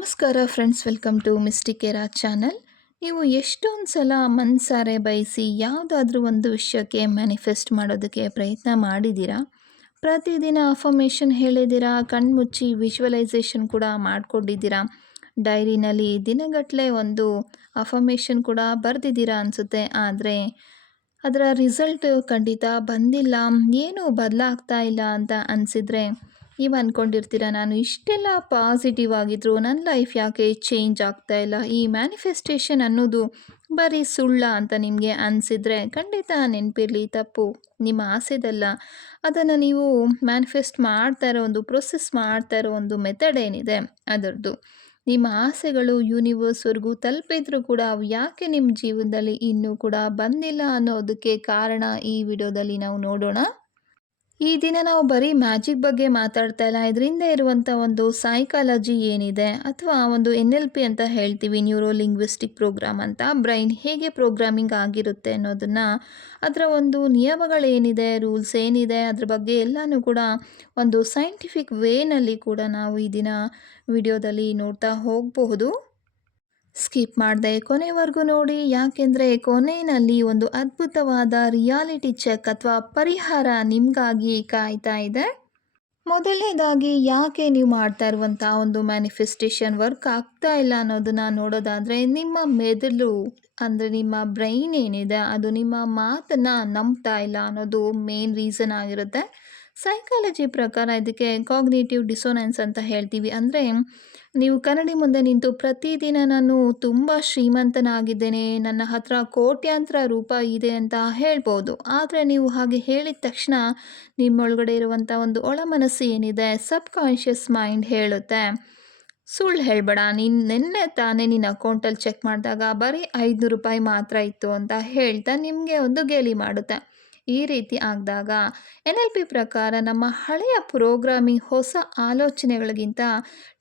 ನಮಸ್ಕಾರ friends, welcome to ಮಿಸ್ಟಿಕೇರಾ channel. ನೀವು ಎಷ್ಟೊಂದು ಸಲ ಮನಸಾರೆ ಬಯಸಿ ಯಾವುದಾದ್ರೂ ಒಂದು ವಿಷಯಕ್ಕೆ ಮ್ಯಾನಿಫೆಸ್ಟ್ ಮಾಡೋದಕ್ಕೆ ಪ್ರಯತ್ನ ಮಾಡಿದ್ದೀರಾ? ಪ್ರತಿದಿನ ಅಫರ್ಮೇಷನ್ ಹೇಳಿದ್ದೀರಾ, ಕಣ್ಮುಚ್ಚಿ ವಿಜುವಲೈಸೇಷನ್ ಕೂಡ ಮಾಡ್ಕೊಂಡಿದ್ದೀರಾ, ಡೈರಿನಲ್ಲಿ ದಿನಗಟ್ಟಲೆ ಒಂದು ಅಫರ್ಮೇಷನ್ ಕೂಡ ಬರೆದಿದ್ದೀರಾ ಅನಿಸುತ್ತೆ. ಆದರೆ ಅದರ ರಿಸಲ್ಟ್ ಖಂಡಿತ ಬಂದಿಲ್ಲ, ಏನೂ ಬದಲಾಗ್ತಾ ಇಲ್ಲ ಅಂತ ಅನಿಸಿದರೆ ನೀವು ಅಂದ್ಕೊಂಡಿರ್ತೀರ, ನಾನು ಇಷ್ಟೆಲ್ಲ ಪಾಸಿಟಿವ್ ಆಗಿದ್ರು ನನ್ನ ಲೈಫ್ ಯಾಕೆ ಚೇಂಜ್ ಆಗ್ತಾ ಇಲ್ಲ, ಈ ಮ್ಯಾನಿಫೆಸ್ಟೇಷನ್ ಅನ್ನೋದು ಬರೀ ಸುಳ್ಳ ಅಂತ ನಿಮಗೆ ಅನಿಸಿದರೆ ಖಂಡಿತ ನೆನಪಿರಲಿ, ತಪ್ಪು ನಿಮ್ಮ ಆಸೆದಲ್ಲ. ಅದನ್ನು ನೀವು ಮ್ಯಾನಿಫೆಸ್ಟ್ ಮಾಡ್ತಾ ಇರೋ ಒಂದು ಪ್ರೊಸೆಸ್ ಮಾಡ್ತಾ ಇರೋ ಒಂದು ಮೆಥಡ್ ಏನಿದೆ ಅದರದ್ದು. ನಿಮ್ಮ ಆಸೆಗಳು ಯೂನಿವರ್ಸ್ವರೆಗೂ ತಲುಪಿದ್ರು ಕೂಡ ಅವು ಯಾಕೆ ನಿಮ್ಮ ಜೀವನದಲ್ಲಿ ಇನ್ನೂ ಕೂಡ ಬಂದಿಲ್ಲ ಅನ್ನೋದಕ್ಕೆ ಕಾರಣ ಈ ವಿಡಿಯೋದಲ್ಲಿ ನಾವು ನೋಡೋಣ. ಈ ದಿನ ನಾವು ಬರೀ ಮ್ಯಾಜಿಕ್ ಬಗ್ಗೆ ಮಾತಾಡ್ತಾ ಇಲ್ಲ, ಇದರಿಂದ ಇರುವಂಥ ಒಂದು ಸೈಕಾಲಜಿ ಏನಿದೆ, ಅಥವಾ ಒಂದು NLP ಅಂತ ಹೇಳ್ತೀವಿ, ನ್ಯೂರೋ ಲಿಂಗ್ವಿಸ್ಟಿಕ್ ಪ್ರೋಗ್ರಾಮ್ ಅಂತ. ಬ್ರೈನ್ ಹೇಗೆ ಪ್ರೋಗ್ರಾಮಿಂಗ್ ಆಗಿರುತ್ತೆ ಅನ್ನೋದನ್ನು, ಅದರ ಒಂದು ನಿಯಮಗಳೇನಿದೆ, ರೂಲ್ಸ್ ಏನಿದೆ, ಅದ್ರ ಬಗ್ಗೆ ಎಲ್ಲನೂ ಕೂಡ ಒಂದು ಸೈಂಟಿಫಿಕ್ ವೇನಲ್ಲಿ ಕೂಡ ನಾವು ಈ ದಿನ ವಿಡಿಯೋದಲ್ಲಿ ನೋಡ್ತಾ ಹೋಗಬಹುದು. ಸ್ಕಿಪ್ ಮಾಡದೆ ಕೊನೆವರೆಗೂ ನೋಡಿ, ಯಾಕೆಂದರೆ ಕೊನೆಯಲ್ಲಿ ಒಂದು ಅದ್ಭುತವಾದ ರಿಯಾಲಿಟಿ ಚೆಕ್ ಅಥವಾ ಪರಿಹಾರ ನಿಮಗಾಗಿ ಕಾಯ್ತಾ ಇದೆ. ಮೊದಲನೇದಾಗಿ, ಯಾಕೆ ನೀವು ಮಾಡ್ತಾ ಇರುವಂಥ ಒಂದು ಮ್ಯಾನಿಫೆಸ್ಟೇಷನ್ ವರ್ಕ್ ಆಗ್ತಾ ಇಲ್ಲ ಅನ್ನೋದನ್ನು ನೋಡೋದಾದರೆ, ನಿಮ್ಮ ಮೆದುಳು ಅಂದರೆ ನಿಮ್ಮ ಬ್ರೈನ್ ಏನಿದೆ ಅದು ನಿಮ್ಮ ಮಾತನ್ನು ನಂಬ್ತಾ ಇಲ್ಲ ಅನ್ನೋದು ಮೇನ್ ರೀಸನ್ ಆಗಿರುತ್ತೆ. ಸೈಕಾಲಜಿ ಪ್ರಕಾರ ಇದಕ್ಕೆ ಕಾಗ್ನಿಟಿವ್ ಡಿಸೋನೆನ್ಸ್ ಅಂತ ಹೇಳ್ತೀವಿ. ಅಂದರೆ ನೀವು ಕನ್ನಡಿ ಮುಂದೆ ನಿಂತು ಪ್ರತಿದಿನ ನಾನು ತುಂಬ ಶ್ರೀಮಂತನಾಗಿದ್ದೇನೆ, ನನ್ನ ಹತ್ರ ಕೋಟ್ಯಾಂತರ ರೂಪಾಯಿ ಇದೆ ಅಂತ ಹೇಳ್ಬೋದು. ಆದರೆ ನೀವು ಹಾಗೆ ಹೇಳಿದ ತಕ್ಷಣ ನಿಮ್ಮೊಳಗಡೆ ಇರುವಂಥ ಒಂದು ಒಳ ಮನಸ್ಸು ಏನಿದೆ, ಸಬ್ ಕಾನ್ಷಿಯಸ್ ಮೈಂಡ್ ಹೇಳುತ್ತೆ, ಸುಳ್ಳು ಹೇಳಬೇಡ, ನೀನು ನಿನ್ನೆ ತಾನೇ ನಿನ್ನ ಅಕೌಂಟಲ್ಲಿ ಚೆಕ್ ಮಾಡಿದಾಗ ಬರೀ 500 ರೂಪಾಯಿ ಮಾತ್ರ ಇತ್ತು ಅಂತ ಹೇಳ್ತಾ ನಿಮಗೆ ಒಂದು ಗೇಲಿ ಮಾಡುತ್ತೆ. ಈ ರೀತಿ ಆಗಿದಾಗ NLP ಪ್ರಕಾರ ನಮ್ಮ ಹಳೆಯ ಪ್ರೋಗ್ರಾಮಿಂಗ್ ಹೊಸ ಆಲೋಚನೆಗಳಿಗಿಂತ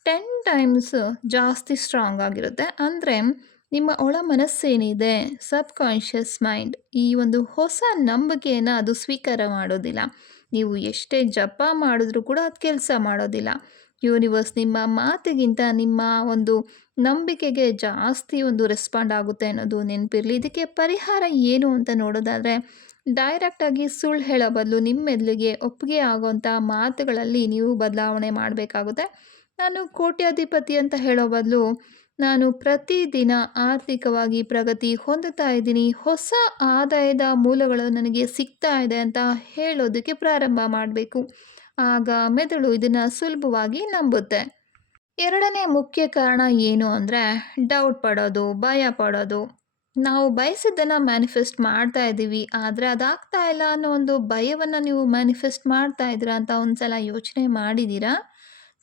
10 ಟೈಮ್ಸ್ ಜಾಸ್ತಿ ಸ್ಟ್ರಾಂಗ್ ಆಗಿರುತ್ತೆ. ಅಂದರೆ ನಿಮ್ಮ ಒಳ ಮನಸ್ಸೇನಿದೆ, ಸಬ್ ಕಾನ್ಷಿಯಸ್ ಮೈಂಡ್, ಈ ಒಂದು ಹೊಸ ನಂಬಿಕೆಯನ್ನು ಅದು ಸ್ವೀಕಾರ ಮಾಡೋದಿಲ್ಲ. ನೀವು ಎಷ್ಟೇ ಜಪ ಮಾಡಿದ್ರೂ ಕೂಡ ಅದು ಕೆಲಸ ಮಾಡೋದಿಲ್ಲ. ಯೂನಿವರ್ಸ್ ನಿಮ್ಮ ಮಾತಿಗಿಂತ ನಿಮ್ಮ ಒಂದು ನಂಬಿಕೆಗೆ ಜಾಸ್ತಿ ಒಂದು ರೆಸ್ಪಾಂಡ್ ಆಗುತ್ತೆ ಅನ್ನೋದು ನೆನಪಿರಲಿ. ಇದಕ್ಕೆ ಪರಿಹಾರ ಏನು ಅಂತ ನೋಡೋದಾದರೆ, ಡೈರೆಕ್ಟಾಗಿ ಸುಳ್ಳು ಹೇಳೋ ಬದಲು ನಿಮ್ಮ ಮೆದುಳಿಗೆ ಒಪ್ಪಿಗೆ ಆಗೋವಂಥ ಮಾತುಗಳಲ್ಲಿ ನೀವು ಬದಲಾವಣೆ ಮಾಡಬೇಕಾಗುತ್ತೆ. ನಾನು ಕೋಟ್ಯಾಧಿಪತಿ ಅಂತ ಹೇಳೋ ಬದಲು, ನಾನು ಪ್ರತಿದಿನ ಆರ್ಥಿಕವಾಗಿ ಪ್ರಗತಿ ಹೊಂದುತ್ತಾ ಇದ್ದೀನಿ, ಹೊಸ ಆದಾಯದ ಮೂಲಗಳು ನನಗೆ ಸಿಗ್ತಾ ಇದೆ ಅಂತ ಹೇಳೋದಕ್ಕೆ ಪ್ರಾರಂಭ ಮಾಡಬೇಕು. ಆಗ ಮೆದುಳು ಇದನ್ನು ಸುಲಭವಾಗಿ ನಂಬುತ್ತೆ. ಎರಡನೇ ಮುಖ್ಯ ಕಾರಣ ಏನು ಅಂದರೆ, ಡೌಟ್ ಪಡೋದು, ಭಯ ಪಡೋದು. ನಾವು ಬಯಸಿದ್ದನ್ನು ಮ್ಯಾನಿಫೆಸ್ಟ್ ಮಾಡ್ತಾ ಇದ್ದೀವಿ, ಆದರೆ ಅದಾಗ್ತಾ ಇಲ್ಲ ಅನ್ನೋ ಒಂದು ಭಯವನ್ನು ನೀವು ಮ್ಯಾನಿಫೆಸ್ಟ್ ಮಾಡ್ತಾ ಇದ್ದೀರಾ ಅಂತ ಒಂದು ಸಲ ಯೋಚನೆ ಮಾಡಿದ್ದೀರಾ?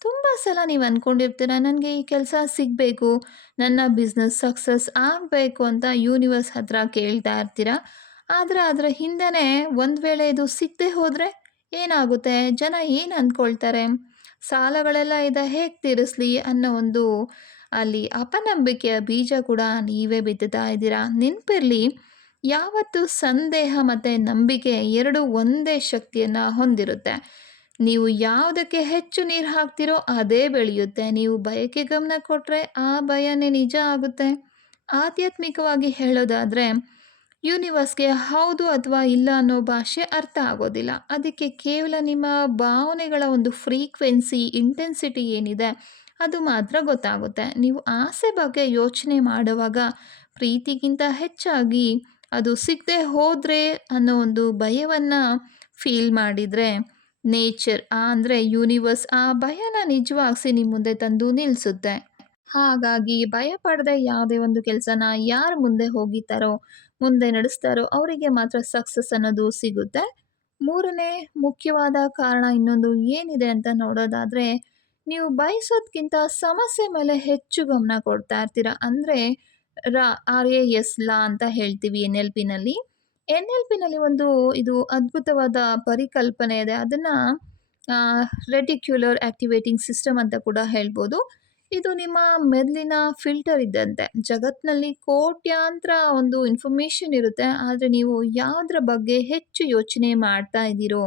ತುಂಬ ಸಲ ನೀವು ಅಂದ್ಕೊಂಡಿರ್ತೀರ, ನನಗೆ ಈ ಕೆಲಸ ಸಿಗಬೇಕು, ನನ್ನ ಬಿಸ್ನೆಸ್ ಸಕ್ಸಸ್ ಆಗಬೇಕು ಅಂತ ಯೂನಿವರ್ಸ್ ಹತ್ರ ಕೇಳ್ತಾ ಇರ್ತೀರ. ಆದರೆ ಅದರ ಹಿಂದೆನೇ ಒಂದು ವೇಳೆ ಇದು ಸಿಗದೆ ಹೋದರೆ ಏನಾಗುತ್ತೆ, ಜನ ಏನು ಅಂದ್ಕೊಳ್ತಾರೆ, ಸಾಲಗಳೆಲ್ಲ ಇದೆ ಹೇಗೆ ತೀರಿಸ್ಲಿ ಅನ್ನೋ ಒಂದು ಅಲ್ಲಿ ಅಪನಂಬಿಕೆಯ ಬೀಜ ಕೂಡ ನೀವೇ ಬಿತ್ತುತ್ತಾ ಇದ್ದೀರಾ. ನೆನಪಿರಲಿ, ಯಾವತ್ತು ಸಂದೇಹ ಮತ್ತು ನಂಬಿಕೆ ಎರಡು ಒಂದೇ ಶಕ್ತಿಯನ್ನು ಹೊಂದಿರುತ್ತೆ. ನೀವು ಯಾವುದಕ್ಕೆ ಹೆಚ್ಚು ನೀರು ಹಾಕ್ತಿರೋ ಅದೇ ಬೆಳೆಯುತ್ತೆ. ನೀವು ಭಯಕ್ಕೆ ಗಮನ ಕೊಟ್ಟರೆ ಆ ಭಯನೇ ನಿಜ ಆಗುತ್ತೆ. ಆಧ್ಯಾತ್ಮಿಕವಾಗಿ ಹೇಳೋದಾದರೆ, ಯೂನಿವರ್ಸ್ಗೆ ಹೌದು ಅಥವಾ ಇಲ್ಲ ಅನ್ನೋ ಭಾಷೆ ಅರ್ಥ ಆಗೋದಿಲ್ಲ. ಅದಕ್ಕೆ ಕೇವಲ ನಿಮ್ಮ ಭಾವನೆಗಳ ಒಂದು ಫ್ರೀಕ್ವೆನ್ಸಿ, ಇಂಟೆನ್ಸಿಟಿ ಏನಿದೆ ಅದು ಮಾತ್ರ ಗೊತ್ತಾಗುತ್ತೆ. ನೀವು ಆಸೆ ಬಗ್ಗೆ ಯೋಚನೆ ಮಾಡುವಾಗ ಪ್ರೀತಿಗಿಂತ ಹೆಚ್ಚಾಗಿ ಅದು ಸಿಗದೆ ಹೋದರೆ ಅನ್ನೋ ಒಂದು ಭಯವನ್ನು ಫೀಲ್ ಮಾಡಿದರೆ, ನೇಚರ್ ಅಂದರೆ ಯೂನಿವರ್ಸ್ ಆ ಭಯನ ನಿಜವಾಗಿಸಿ ನಿಮ್ಮ ಮುಂದೆ ತಂದು ನಿಲ್ಲಿಸುತ್ತೆ. ಹಾಗಾಗಿ ಭಯ ಪಡದೆ ಯಾವುದೇ ಒಂದು ಕೆಲಸನ ಯಾರು ಮುಂದೆ ಹೋಗಿತಾರೋ, ಮುಂದೆ ನಡೆಸ್ತಾರೋ ಅವರಿಗೆ ಮಾತ್ರ ಸಕ್ಸಸ್ ಅನ್ನೋದು ಸಿಗುತ್ತೆ. ಮೂರನೇ ಮುಖ್ಯವಾದ ಕಾರಣ ಇನ್ನೊಂದು ಏನಿದೆ ಅಂತ ನೋಡೋದಾದರೆ, ನೀವು ಬಯಸೋದಕ್ಕಿಂತ ಸಮಸ್ಯೆ ಮೇಲೆ ಹೆಚ್ಚು ಗಮನ ಕೊಡ್ತಾ ಇರ್ತೀರ. ಅಂದರೆ RAS ಲಾ ಅಂತ ಹೇಳ್ತೀವಿ NLPನಲ್ಲಿ. NLPನಲ್ಲಿ ಒಂದು ಇದು ಅದ್ಭುತವಾದ ಪರಿಕಲ್ಪನೆ ಇದೆ. ಅದನ್ನು ರೆಟಿಕ್ಯುಲರ್ ಆಕ್ಟಿವೇಟಿಂಗ್ ಸಿಸ್ಟಮ್ ಅಂತ ಕೂಡ ಹೇಳ್ಬೋದು. ಇದು ನಿಮ್ಮ ಮೆದುಳಿನ ಫಿಲ್ಟರ್ ಇದ್ದಂತೆ. ಜಗತ್ತಿನಲ್ಲಿ ಕೋಟ್ಯಾಂತರ ಒಂದು ಇನ್ಫಾರ್ಮೇಷನ್ ಇರುತ್ತೆ, ಆದರೆ ನೀವು ಯಾವುದರ ಬಗ್ಗೆ ಹೆಚ್ಚು ಯೋಚನೆ ಮಾಡ್ತಾ ಇದ್ದೀರೋ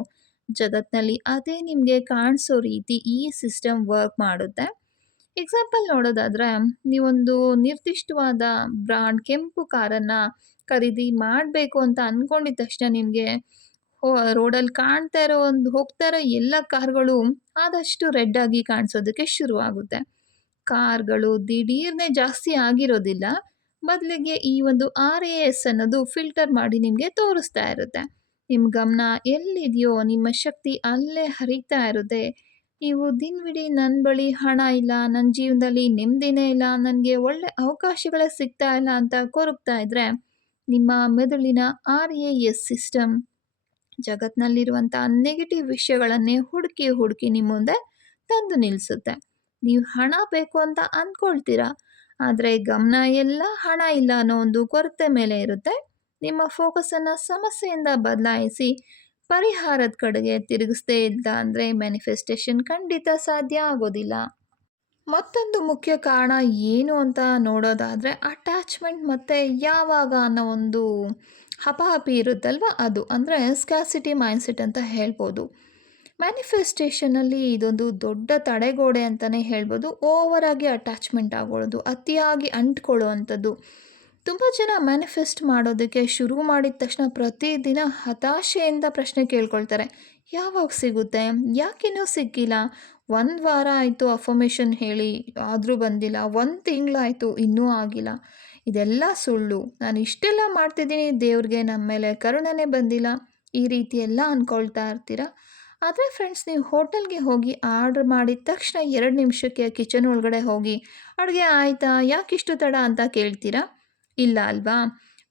ಜಗತ್ತಿನಲ್ಲಿ ಅದೇ ನಿಮಗೆ ಕಾಣಿಸೋ ರೀತಿ ಈ ಸಿಸ್ಟಮ್ ವರ್ಕ್ ಮಾಡುತ್ತೆ. ಎಕ್ಸಾಂಪಲ್ ನೋಡೋದಾದರೆ, ನೀವೊಂದು ನಿರ್ದಿಷ್ಟವಾದ ಬ್ರಾಂಡ್ ಕೆಂಪು ಕಾರನ್ನು ಖರೀದಿ ಮಾಡಬೇಕು ಅಂತ ಅಂದ್ಕೊಂಡಿದ ತಕ್ಷಣ ನಿಮಗೆ ರೋಡಲ್ಲಿ ಕಾಣ್ತಾ ಇರೋ ಹೋಗ್ತಾ ಇರೋ ಎಲ್ಲ ಕಾರ್ಗಳು ಆದಷ್ಟು ರೆಡ್ ಆಗಿ ಕಾಣಿಸೋದಕ್ಕೆ ಶುರುವಾಗುತ್ತೆ. ಕಾರ್ಗಳು ದಿಢೀರ್ನೆ ಜಾಸ್ತಿ ಆಗಿರೋದಿಲ್ಲ. ಬದಲಿಗೆ ಈ ಒಂದು RAS ಅನ್ನೋದು ಫಿಲ್ಟರ್ ಮಾಡಿ ನಿಮಗೆ ತೋರಿಸ್ತಾ ಇರುತ್ತೆ. ನಿಮ್ಮ ಗಮನ ಎಲ್ಲಿದೆಯೋ ನಿಮ್ಮ ಶಕ್ತಿ ಅಲ್ಲೇ ಹರಿತಾ ಇರುತ್ತೆ. ನೀವು ದಿನವಿಡೀ ನನ್ನ ಬಳಿ ಹಣ ಇಲ್ಲ, ನನ್ನ ಜೀವನದಲ್ಲಿ ನೆಮ್ಮದಿನೇ ಇಲ್ಲ, ನನಗೆ ಒಳ್ಳೆ ಅವಕಾಶಗಳೇ ಸಿಗ್ತಾ ಇಲ್ಲ ಅಂತ ಕೊರಗ್ತಾ ಇದ್ರೆ, ನಿಮ್ಮ ಮೆದುಳಿನ RAS ಸಿಸ್ಟಮ್ ಜಗತ್ತಿನಲ್ಲಿರುವಂಥ ನೆಗೆಟಿವ್ ವಿಷಯಗಳನ್ನೇ ಹುಡುಕಿ ಹುಡುಕಿ ನಿಮ್ಮ ಮುಂದೆ ತಂದು ನಿಲ್ಲಿಸುತ್ತೆ. ನೀವು ಹಣ ಬೇಕು ಅಂತ ಅಂದ್ಕೊಳ್ತೀರಾ, ಆದರೆ ಗಮನ ಎಲ್ಲ ಹಣ ಇಲ್ಲ ಅನ್ನೋ ಒಂದು ಕೊರತೆ ಮೇಲೆ ಇರುತ್ತೆ. ನಿಮ್ಮ ಫೋಕಸನ್ನು ಸಮಸ್ಯೆಯಿಂದ ಬದಲಾಯಿಸಿ ಪರಿಹಾರದ ಕಡೆಗೆ ತಿರುಗಿಸ್ದೇ ಇಲ್ಲ ಅಂದರೆ ಮ್ಯಾನಿಫೆಸ್ಟೇಷನ್ ಖಂಡಿತ ಸಾಧ್ಯ ಆಗೋದಿಲ್ಲ. ಮತ್ತೊಂದು ಮುಖ್ಯ ಕಾರಣ ಏನು ಅಂತ ನೋಡೋದಾದರೆ, ಅಟ್ಯಾಚ್ಮೆಂಟ್ ಮತ್ತು ಯಾವಾಗ ಅನ್ನೋ ಒಂದು ಹಪಾಹಪಿ ಇರುತ್ತಲ್ವ ಅದು. ಅಂದರೆ ಸ್ಕ್ಯಾಸಿಟಿ ಮೈಂಡ್ಸೆಟ್ ಅಂತ ಹೇಳ್ಬೋದು. ಮ್ಯಾನಿಫೆಸ್ಟೇಷನಲ್ಲಿ ಇದೊಂದು ದೊಡ್ಡ ತಡೆಗೋಡೆ ಅಂತಲೇ ಹೇಳ್ಬೋದು. ಓವರಾಗಿ ಅಟ್ಯಾಚ್ಮೆಂಟ್ ಆಗೋದು, ಅತಿಯಾಗಿ ಅಂಟ್ಕೊಳ್ಳೋ ಅಂಥದ್ದು. ತುಂಬ ಜನ ಮ್ಯಾನಿಫೆಸ್ಟ್ ಮಾಡೋದಕ್ಕೆ ಶುರು ಮಾಡಿದ ತಕ್ಷಣ ಪ್ರತಿದಿನ ಹತಾಶೆಯಿಂದ ಪ್ರಶ್ನೆ ಕೇಳ್ಕೊಳ್ತಾರೆ. ಯಾವಾಗ ಸಿಗುತ್ತೆ? ಯಾಕಿನ್ನೂ ಸಿಕ್ಕಿಲ್ಲ? 1 ವಾರ ಆಯಿತು ಅಫರ್ಮೇಷನ್ ಹೇಳಿ, ಆದರೂ ಬಂದಿಲ್ಲ. 1 ತಿಂಗಳಾಯಿತು ಇನ್ನೂ ಆಗಿಲ್ಲ. ಇದೆಲ್ಲ ಸುಳ್ಳು. ನಾನು ಇಷ್ಟೆಲ್ಲ ಮಾಡ್ತಿದ್ದೀನಿ, ದೇವ್ರಿಗೆ ನಮ್ಮ ಮೇಲೆ ಕರುಣೆನೇ ಬಂದಿಲ್ಲ. ಈ ರೀತಿ ಎಲ್ಲ ಅಂದ್ಕೊಳ್ತಾ ಇರ್ತೀರ. ಆದರೆ ಫ್ರೆಂಡ್ಸ್, ನೀವು ಹೋಟೆಲ್ಗೆ ಹೋಗಿ ಆರ್ಡ್ರ್ ಮಾಡಿದ ತಕ್ಷಣ 2 ನಿಮಿಷಕ್ಕೆ ಕಿಚನ್ ಒಳಗಡೆ ಹೋಗಿ ಅಡುಗೆ ಆಯಿತಾ, ಯಾಕಿಷ್ಟು ತಡ ಅಂತ ಕೇಳ್ತೀರಾ? ಇಲ್ಲ ಅಲ್ವಾ?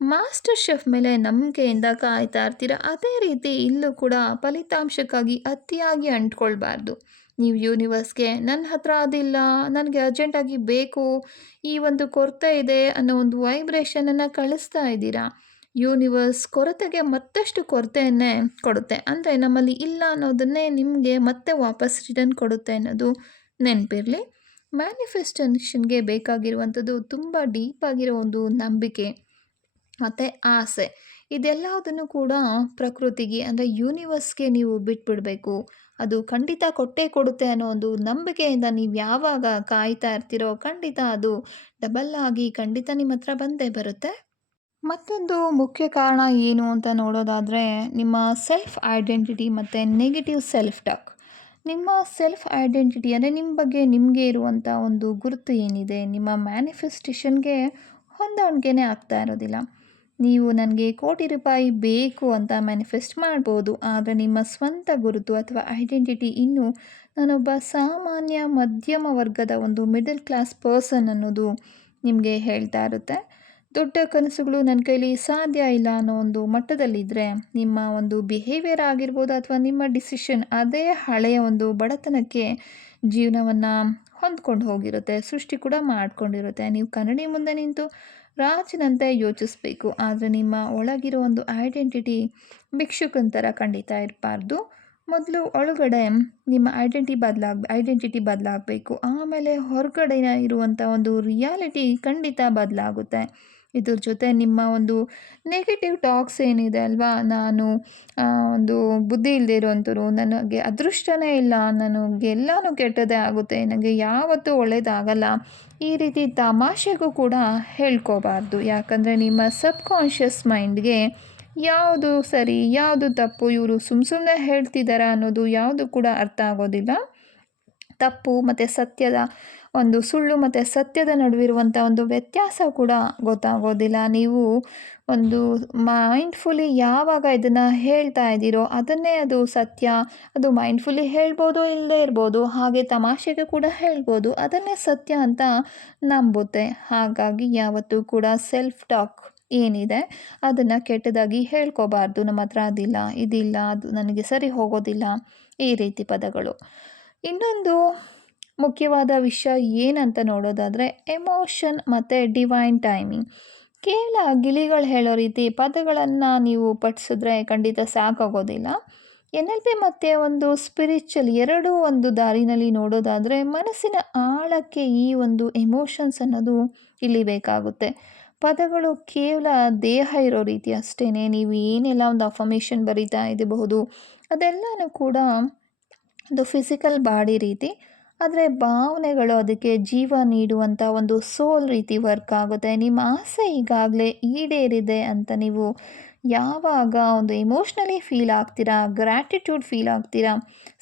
ಮಾಸ್ಟರ್ ಶೆಫ್ ಮೇಲೆ ನಂಬಿಕೆಯಿಂದ ಕಾಯ್ತಾ ಇರ್ತೀರ. ಅದೇ ರೀತಿ ಇಲ್ಲೂ ಕೂಡ ಫಲಿತಾಂಶಕ್ಕಾಗಿ ಅತಿಯಾಗಿ ಅಂಟ್ಕೊಳ್ಬಾರ್ದು. ನೀವು ಯೂನಿವರ್ಸ್ಗೆ ನನ್ನ ಹತ್ರ ಅದಿಲ್ಲ, ನನಗೆ ಅರ್ಜೆಂಟಾಗಿ ಬೇಕು, ಈ ಒಂದು ಕೊರತೆ ಇದೆ ಅನ್ನೋ ಒಂದು ವೈಬ್ರೇಷನನ್ನು ಕಳಿಸ್ತಾ ಇದ್ದೀರಾ. ಯೂನಿವರ್ಸ್ ಕೊರತೆಗೆ ಮತ್ತಷ್ಟು ಕೊರತೆಯನ್ನೇ ಕೊಡುತ್ತೆ. ಅಂದರೆ ನಮ್ಮಲ್ಲಿ ಇಲ್ಲ ಅನ್ನೋದನ್ನೇ ನಿಮಗೆ ಮತ್ತೆ ವಾಪಸ್ ರಿಟರ್ನ್ ಕೊಡುತ್ತೆ ಅನ್ನೋದು ನೆನಪಿರಲಿ. ಮ್ಯಾನಿಫೆಸ್ಟೇಷನ್ಗೆ ಬೇಕಾಗಿರುವಂಥದ್ದು ತುಂಬ ಡೀಪಾಗಿರೋ ಒಂದು ನಂಬಿಕೆ ಮತ್ತು ಆಸೆ. ಇದೆಲ್ಲದನ್ನು ಕೂಡ ಪ್ರಕೃತಿಗೆ ಅಂದರೆ ಯೂನಿವರ್ಸ್ಗೆ ನೀವು ಬಿಟ್ಬಿಡಬೇಕು. ಅದು ಖಂಡಿತ ಕೊಟ್ಟೇ ಕೊಡುತ್ತೆ ಅನ್ನೋ ಒಂದು ನಂಬಿಕೆಯಿಂದ ನೀವು ಯಾವಾಗ ಕಾಯ್ತಾ ಇರ್ತೀರೋ, ಖಂಡಿತ ಅದು ಡಬಲ್ ಆಗಿ ಖಂಡಿತ ನಿಮ್ಮ ಹತ್ರ ಬಂದೇ ಬರುತ್ತೆ. ಮತ್ತೊಂದು ಮುಖ್ಯ ಕಾರಣ ಏನು ಅಂತ ನೋಡೋದಾದರೆ, ನಿಮ್ಮ ಸೆಲ್ಫ್ ಐಡೆಂಟಿಟಿ ಮತ್ತು ನೆಗೆಟಿವ್ ಸೆಲ್ಫ್ ಟಾಕ್. ನಿಮ್ಮ ಸೆಲ್ಫ್ ಐಡೆಂಟಿಟಿ ಅಂದರೆ ನಿಮ್ಮ ಬಗ್ಗೆ ನಿಮಗೆ ಇರುವಂಥ ಒಂದು ಗುರುತು ಏನಿದೆ, ನಿಮ್ಮ ಮ್ಯಾನಿಫೆಸ್ಟೇಷನ್ಗೆ ಹೊಂದಾಣಿಕೆನೇ ಆಗ್ತಾ ಇರೋದಿಲ್ಲ. ನೀವು ನನಗೆ ಕೋಟಿ ರೂಪಾಯಿ ಬೇಕು ಅಂತ ಮ್ಯಾನಿಫೆಸ್ಟ್ ಮಾಡ್ಬೋದು, ಆದರೆ ನಿಮ್ಮ ಸ್ವಂತ ಗುರುತು ಅಥವಾ ಐಡೆಂಟಿಟಿ ಇನ್ನೂ ನಾನೊಬ್ಬ ಸಾಮಾನ್ಯ ಮಧ್ಯಮ ವರ್ಗದ ಒಂದು ಮಿಡಲ್ ಕ್ಲಾಸ್ ಪರ್ಸನ್ ಅನ್ನೋದು ನಿಮಗೆ ಹೇಳ್ತಾ ಇರುತ್ತೆ. ದೊಡ್ಡ ಕನಸುಗಳು ನನ್ನ ಕೈಲಿ ಸಾಧ್ಯ ಇಲ್ಲ ಅನ್ನೋ ಒಂದು ಮಟ್ಟದಲ್ಲಿದ್ದರೆ, ನಿಮ್ಮ ಒಂದು ಬಿಹೇವಿಯರ್ ಆಗಿರ್ಬೋದು ಅಥವಾ ನಿಮ್ಮ ಡಿಸಿಷನ್ ಅದೇ ಹಳೆಯ ಒಂದು ಬಡತನಕ್ಕೆ ಜೀವನವನ್ನು ಹೊಂದ್ಕೊಂಡು ಹೋಗಿರುತ್ತೆ, ಸೃಷ್ಟಿ ಕೂಡ ಮಾಡ್ಕೊಂಡಿರುತ್ತೆ. ನೀವು ಕನ್ನಡಿ ಮುಂದೆ ನಿಂತು ರಾಜನಂತೆ ಯೋಚಿಸ್ಬೇಕು, ಆದರೆ ನಿಮ್ಮ ಒಳಗಿರೋ ಒಂದು ಐಡೆಂಟಿಟಿ ಭಿಕ್ಷುಕನ ಥರ ಖಂಡಿತ ಇರಬಾರ್ದು. ಮೊದಲು ಒಳಗಡೆ ನಿಮ್ಮ ಐಡೆಂಟಿಟಿ ಬದಲಾಗಬೇಕು, ಆಮೇಲೆ ಹೊರಗಡೆ ಇರುವಂಥ ಒಂದು ರಿಯಾಲಿಟಿ ಖಂಡಿತ ಬದಲಾಗುತ್ತೆ. ಇದ್ರ ಜೊತೆ ನಿಮ್ಮ ಒಂದು ನೆಗೆಟಿವ್ ಟಾಕ್ಸ್ ಏನಿದೆ ಅಲ್ವಾ, ನಾನು ಒಂದು ಬುದ್ಧಿ ಇಲ್ಲದೆ ಇರೋವಂಥವ್ರು, ನನಗೆ ಅದೃಷ್ಟನೇ ಇಲ್ಲ, ನನಗೆ ಎಲ್ಲನೂ ಕೆಟ್ಟದೇ ಆಗುತ್ತೆ, ನನಗೆ ಯಾವತ್ತೂ ಒಳ್ಳೆಯದಾಗಲ್ಲ, ಈ ರೀತಿ ತಮಾಷೆಗೂ ಕೂಡ ಹೇಳ್ಕೋಬಾರ್ದು. ಯಾಕಂದರೆ ನಿಮ್ಮ ಸಬ್ಕಾನ್ಷಿಯಸ್ ಮೈಂಡ್ಗೆ ಯಾವುದು ಸರಿ ಯಾವುದು ತಪ್ಪು, ಇವರು ಸುಮ್ಮನೆ ಹೇಳ್ತಿದ್ದಾರೆ ಅನ್ನೋದು ಯಾವುದು ಕೂಡ ಅರ್ಥ ಆಗೋದಿಲ್ಲ. ತಪ್ಪು ಮತ್ತು ಸತ್ಯದ ಒಂದು ಸುಳ್ಳು ಮತ್ತು ಸತ್ಯದ ನಡುವಿರುವಂಥ ಒಂದು ವ್ಯತ್ಯಾಸ ಕೂಡ ಗೊತ್ತಾಗೋದಿಲ್ಲ. ನೀವು ಒಂದು ಮೈಂಡ್ಫುಲಿ ಯಾವಾಗ ಇದನ್ನು ಹೇಳ್ತಾ ಇದ್ದೀರೋ ಅದನ್ನೇ ಅದು ಸತ್ಯ. ಅದು ಮೈಂಡ್ಫುಲಿ ಹೇಳ್ಬೋದು, ಇಲ್ಲದೇ ಇರ್ಬೋದು, ಹಾಗೆ ತಮಾಷೆಗೆ ಕೂಡ ಹೇಳ್ಬೋದು, ಅದನ್ನೇ ಸತ್ಯ ಅಂತ ನಂಬುತ್ತೆ. ಹಾಗಾಗಿ ಯಾವತ್ತೂ ಕೂಡ ಸೆಲ್ಫ್ ಟಾಕ್ ಏನಿದೆ ಅದನ್ನು ಕೆಟ್ಟದಾಗಿ ಹೇಳ್ಕೋಬಾರ್ದು. ನಮ್ಮ ಹತ್ರ ಅದಿಲ್ಲ, ಇದಿಲ್ಲ, ಅದು ನನಗೆ ಸರಿ ಹೋಗೋದಿಲ್ಲ, ಈ ರೀತಿ ಪದಗಳು. ಇನ್ನೊಂದು ಮುಖ್ಯವಾದ ವಿಷಯ ಏನಂತ ನೋಡೋದಾದರೆ, ಎಮೋಷನ್ ಮತ್ತು ಡಿವೈನ್ ಟೈಮಿಂಗ್. ಕೇವಲ ಗಿಳಿಗಳು ಹೇಳೋ ರೀತಿ ಪದಗಳನ್ನು ನೀವು ಪಠಿಸಿದ್ರೆ ಖಂಡಿತ ಸಾಕಾಗೋದಿಲ್ಲ. NLP ಮತ್ತು ಒಂದು ಸ್ಪಿರಿಚುವಲ್ ಎರಡೂ ಒಂದು ದಾರಿನಲ್ಲಿ ನೋಡೋದಾದರೆ, ಮನಸ್ಸಿನ ಆಳಕ್ಕೆ ಈ ಒಂದು ಎಮೋಷನ್ಸ್ ಅನ್ನೋದು ಇಲ್ಲಿ ಬೇಕಾಗುತ್ತೆ. ಪದಗಳು ಕೇವಲ ದೇಹ ಇರೋ ರೀತಿ ಅಷ್ಟೇ. ನೀವು ಏನೆಲ್ಲ ಒಂದು ಅಫರ್ಮೇಷನ್ ಬರಿತಾ ಇರಬಹುದು, ಅದೆಲ್ಲನೂ ಕೂಡ ಒಂದು ಫಿಸಿಕಲ್ ಬಾಡಿ ರೀತಿ. ಆದರೆ ಭಾವನೆಗಳು ಅದಕ್ಕೆ ಜೀವ ನೀಡುವಂಥ ಒಂದು ಸೋಲ್ ರೀತಿ ವರ್ಕ್ ಆಗುತ್ತೆ. ನಿಮ್ಮ ಆಸೆ ಈಗಾಗಲೇ ಈಡೇರಿದೆ ಅಂತ ನೀವು ಯಾವಾಗ ಒಂದು ಎಮೋಷ್ನಲಿ ಫೀಲ್ ಆಗ್ತೀರಾ, ಗ್ರ್ಯಾಟಿಟ್ಯೂಡ್ ಫೀಲ್ ಆಗ್ತೀರಾ,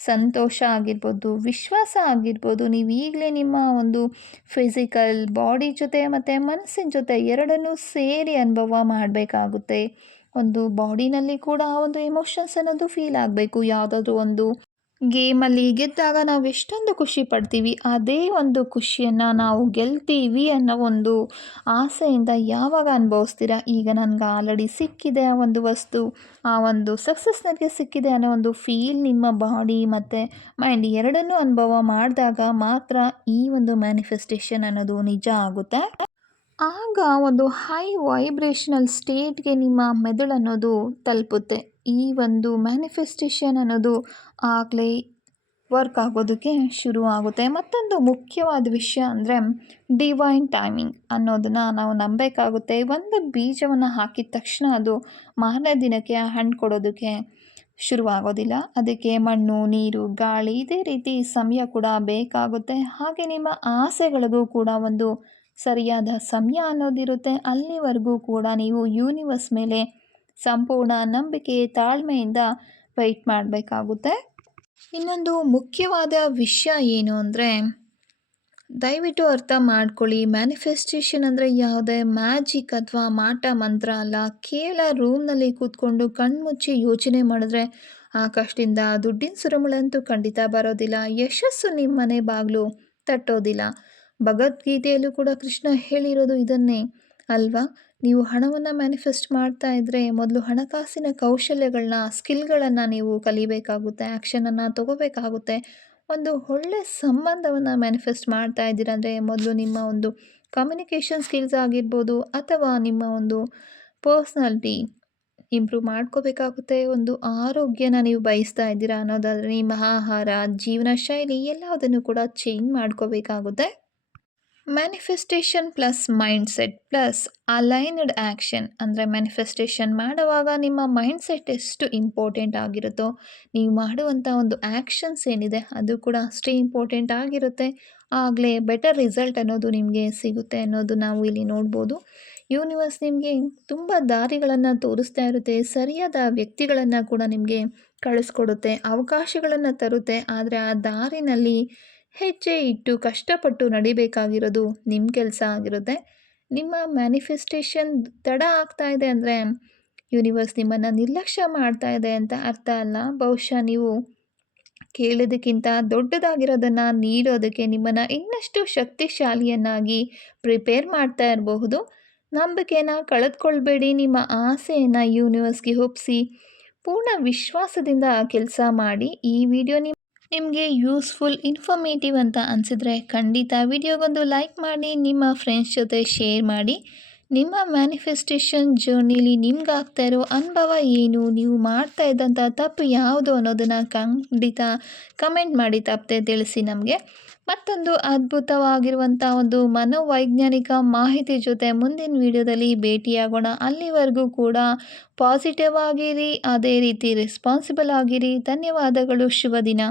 ಸಂತೋಷ ಆಗಿರ್ಬೋದು, ವಿಶ್ವಾಸ ಆಗಿರ್ಬೋದು, ನೀವು ಈಗಲೇ ನಿಮ್ಮ ಒಂದು ಫಿಸಿಕಲ್ ಬಾಡಿ ಜೊತೆ ಮತ್ತು ಮನಸ್ಸಿನ ಜೊತೆ ಎರಡನ್ನೂ ಸೇರಿ ಅನುಭವ ಮಾಡಬೇಕಾಗುತ್ತೆ. ಒಂದು ಬಾಡಿನಲ್ಲಿ ಕೂಡ ಆ ಒಂದು ಎಮೋಷನ್ಸ್ ಅನ್ನೋದು ಫೀಲ್ ಆಗಬೇಕು. ಯಾವುದಾದ್ರೂ ಒಂದು ಗೇಮಲ್ಲಿ ಗೆದ್ದಾಗ ನಾವು ಎಷ್ಟೊಂದು ಖುಷಿ ಪಡ್ತೀವಿ, ಅದೇ ಒಂದು ಖುಷಿಯನ್ನು ನಾವು ಗೆಲ್ತೀವಿ ಅನ್ನೋ ಒಂದು ಆಸೆಯಿಂದ ಯಾವಾಗ ಅನುಭವಿಸ್ತೀರಾ, ಈಗ ನನಗೆ ಆಲ್ರೆಡಿ ಸಿಕ್ಕಿದೆ ಆ ಒಂದು ವಸ್ತು, ಆ ಒಂದು ಸಕ್ಸಸ್ ನನಗೆ ಸಿಕ್ಕಿದೆ ಅನ್ನೋ ಒಂದು ಫೀಲ್ ನಿಮ್ಮ ಬಾಡಿ ಮತ್ತು ಮೈಂಡ್ ಎರಡನ್ನೂ ಅನುಭವ ಮಾಡಿದಾಗ ಮಾತ್ರ ಈ ಒಂದು ಮ್ಯಾನಿಫೆಸ್ಟೇಷನ್ ಅನ್ನೋದು ನಿಜ ಆಗುತ್ತೆ. ಆಗ ಒಂದು ಹೈ ವೈಬ್ರೇಷನಲ್ ಸ್ಟೇಟ್ಗೆ ನಿಮ್ಮ ಮೆದುಳು ಅನ್ನೋದು ತಲುಪುತ್ತೆ. ಈ ಒಂದು ಮ್ಯಾನಿಫೆಸ್ಟೇಷನ್ ಅನ್ನೋದು ಆಗಲೇ ವರ್ಕ್ ಆಗೋದಕ್ಕೆ ಶುರು ಆಗುತ್ತೆ. ಮತ್ತೊಂದು ಮುಖ್ಯವಾದ ವಿಷಯ ಅಂದರೆ ಡಿವೈನ್ ಟೈಮಿಂಗ್ ಅನ್ನೋದನ್ನು ನಾವು ನಂಬಬೇಕಾಗುತ್ತೆ. ಒಂದು ಬೀಜವನ್ನು ಹಾಕಿದ ತಕ್ಷಣ ಅದು ಮಾರನೇ ದಿನಕ್ಕೆ ಹಣ್ಣು ಕೊಡೋದಕ್ಕೆ ಶುರುವಾಗೋದಿಲ್ಲ. ಅದಕ್ಕೆ ಮಣ್ಣು, ನೀರು, ಗಾಳಿ ಇದೇ ರೀತಿ ಸಮಯ ಕೂಡ ಬೇಕಾಗುತ್ತೆ. ಹಾಗೆ ನಿಮ್ಮ ಆಸೆಗಳಿಗೂ ಕೂಡ ಒಂದು ಸರಿಯಾದ ಸಮಯ ಅನ್ನೋದಿರುತ್ತೆ. ಅಲ್ಲಿವರೆಗೂ ಕೂಡ ನೀವು ಯೂನಿವರ್ಸ್ ಮೇಲೆ ಸಂಪೂರ್ಣ ನಂಬಿಕೆ, ತಾಳ್ಮೆಯಿಂದ ವೆಯ್ಟ್ ಮಾಡಬೇಕಾಗುತ್ತೆ. ಇನ್ನೊಂದು ಮುಖ್ಯವಾದ ವಿಷಯ ಏನು ಅಂದರೆ, ದಯವಿಟ್ಟು ಅರ್ಥ ಮಾಡ್ಕೊಳ್ಳಿ, ಮ್ಯಾನಿಫೆಸ್ಟೇಷನ್ ಅಂದರೆ ಯಾವುದೇ ಮ್ಯಾಜಿಕ್ ಅಥವಾ ಮಾಟ ಮಂತ್ರ ಅಲ್ಲ. ಕೇವಲ ರೂಮ್ನಲ್ಲಿ ಕೂತ್ಕೊಂಡು ಕಣ್ಮುಚ್ಚಿ ಯೋಚನೆ ಮಾಡಿದ್ರೆ ಆಕಾಶದಿಂದ ದುಡ್ಡಿನ ಸುರಿಮಳೆಂತೂ ಖಂಡಿತ ಬರೋದಿಲ್ಲ. ಯಶಸ್ಸು ನಿಮ್ಮ ಮನೆ ಬಾಗಿಲು ತಟ್ಟೋದಿಲ್ಲ. ಭಗವದ್ಗೀತೆಯಲ್ಲೂ ಕೂಡ ಕೃಷ್ಣ ಹೇಳಿರೋದು ಇದನ್ನೇ ಅಲ್ವಾ. ನೀವು ಹಣವನ್ನು ಮ್ಯಾನಿಫೆಸ್ಟ್ ಮಾಡ್ತಾ ಇದ್ದರೆ ಮೊದಲು ಹಣಕಾಸಿನ ಕೌಶಲ್ಯಗಳನ್ನ, ಸ್ಕಿಲ್ಗಳನ್ನು ನೀವು ಕಲಿಬೇಕಾಗುತ್ತೆ, ಆ್ಯಕ್ಷನನ್ನು ತಗೋಬೇಕಾಗುತ್ತೆ. ಒಂದು ಒಳ್ಳೆಯ ಸಂಬಂಧವನ್ನು ಮ್ಯಾನಿಫೆಸ್ಟ್ ಮಾಡ್ತಾ ಇದ್ದೀರ ಅಂದರೆ ಮೊದಲು ನಿಮ್ಮ ಒಂದು ಕಮ್ಯುನಿಕೇಷನ್ ಸ್ಕಿಲ್ಸ್ ಆಗಿರ್ಬೋದು ಅಥವಾ ನಿಮ್ಮ ಒಂದು ಪರ್ಸ್ನಾಲಿಟಿ ಇಂಪ್ರೂವ್ ಮಾಡ್ಕೋಬೇಕಾಗುತ್ತೆ. ಒಂದು ಆರೋಗ್ಯನ ನೀವು ಬಯಸ್ತಾ ಇದ್ದೀರಾ ಅನ್ನೋದಾದರೆ ನಿಮ್ಮ ಆಹಾರ, ಜೀವನ ಶೈಲಿ ಎಲ್ಲದನ್ನು ಕೂಡ ಚೇಂಜ್ ಮಾಡ್ಕೋಬೇಕಾಗುತ್ತೆ. Manifestation plus mindset plus aligned action ಅಂದರೆ ಮ್ಯಾನಿಫೆಸ್ಟೇಷನ್ ಮಾಡುವಾಗ ನಿಮ್ಮ ಮೈಂಡ್ಸೆಟ್ ಎಷ್ಟು ಇಂಪಾರ್ಟೆಂಟ್ ಆಗಿರುತ್ತೋ, ನೀವು ಮಾಡುವಂಥ ಒಂದು ಆ್ಯಕ್ಷನ್ಸ್ ಏನಿದೆ ಅದು ಕೂಡ ಅಷ್ಟೇ ಇಂಪಾರ್ಟೆಂಟ್ ಆಗಿರುತ್ತೆ. ಆಗಲೇ ಬೆಟರ್ ರಿಸಲ್ಟ್ ಅನ್ನೋದು ನಿಮಗೆ ಸಿಗುತ್ತೆ ಅನ್ನೋದು ನಾವು ಇಲ್ಲಿ ನೋಡ್ಬೋದು. ಯೂನಿವರ್ಸ್ ನಿಮಗೆ ತುಂಬ ದಾರಿಗಳನ್ನು ತೋರಿಸ್ತಾ ಇರುತ್ತೆ, ಸರಿಯಾದ ವ್ಯಕ್ತಿಗಳನ್ನು ಕೂಡ ನಿಮಗೆ ಕಳಿಸ್ಕೊಡುತ್ತೆ, ಅವಕಾಶಗಳನ್ನು ತರುತ್ತೆ. ಆದರೆ ಆ ದಾರಿನಲ್ಲಿ ಹೆಜ್ಜೆ ಇಟ್ಟು ಕಷ್ಟಪಟ್ಟು ನಡಿಬೇಕಾಗಿರೋದು ನಿಮ್ಮ ಕೆಲಸ ಆಗಿರುತ್ತೆ. ನಿಮ್ಮ ಮ್ಯಾನಿಫೆಸ್ಟೇಷನ್ ತಡ ಆಗ್ತಾ ಇದೆ ಅಂದರೆ ಯೂನಿವರ್ಸ್ ನಿಮ್ಮನ್ನು ನಿರ್ಲಕ್ಷ್ಯ ಮಾಡ್ತಾ ಇದೆ ಅಂತ ಅರ್ಥ ಅಲ್ಲ. ಬಹುಶಃ ನೀವು ಕೇಳೋದಕ್ಕಿಂತ ದೊಡ್ಡದಾಗಿರೋದನ್ನು ನೀಡೋದಕ್ಕೆ ನಿಮ್ಮನ್ನು ಇನ್ನಷ್ಟು ಶಕ್ತಿಶಾಲಿಯನ್ನಾಗಿ ಪ್ರಿಪೇರ್ ಮಾಡ್ತಾ ಇರಬಹುದು. ನಂಬಿಕೆನ ಕಳೆದುಕೊಳ್ಬೇಡಿ. ನಿಮ್ಮ ಆಸೆಯನ್ನು ಯೂನಿವರ್ಸ್ಗೆ ಒಪ್ಪಿಸಿ ಪೂರ್ಣ ವಿಶ್ವಾಸದಿಂದ ಕೆಲಸ ಮಾಡಿ. ಈ ವಿಡಿಯೋ ನಿಮಗೆ ಯೂಸ್ಫುಲ್, ಇನ್ಫಾರ್ಮೇಟಿವ್ ಅಂತ ಅನಿಸಿದ್ರೆ ಖಂಡಿತ ವಿಡಿಯೋಗೊಂದು ಲೈಕ್ ಮಾಡಿ, ನಿಮ್ಮ ಫ್ರೆಂಡ್ಸ್ ಜೊತೆ ಶೇರ್ ಮಾಡಿ. ನಿಮ್ಮ ಮ್ಯಾನಿಫೆಸ್ಟೇಷನ್ ಜರ್ನಿಲಿ ನಿಮ್ಗಾಗ್ತಾ ಇರೋ ಅನುಭವ ಏನು, ನೀವು ಮಾಡ್ತಾ ಇದ್ದಂಥ ತಪ್ಪು ಯಾವುದು ಅನ್ನೋದನ್ನು ಖಂಡಿತ ಕಮೆಂಟ್ ಮಾಡಿ ತಪ್ಪದೆ ತಿಳಿಸಿ ನಮಗೆ. ಮತ್ತೊಂದು ಅದ್ಭುತವಾಗಿರುವಂಥ ಒಂದು ಮನೋವೈಜ್ಞಾನಿಕ ಮಾಹಿತಿ ಜೊತೆ ಮುಂದಿನ ವಿಡಿಯೋದಲ್ಲಿ ಭೇಟಿಯಾಗೋಣ. ಅಲ್ಲಿವರೆಗೂ ಕೂಡ ಪಾಸಿಟಿವ್ ಆಗಿರಿ, ಅದೇ ರೀತಿ ರೆಸ್ಪಾನ್ಸಿಬಲ್ ಆಗಿರಿ. ಧನ್ಯವಾದಗಳು. ಶುಭ ದಿನ.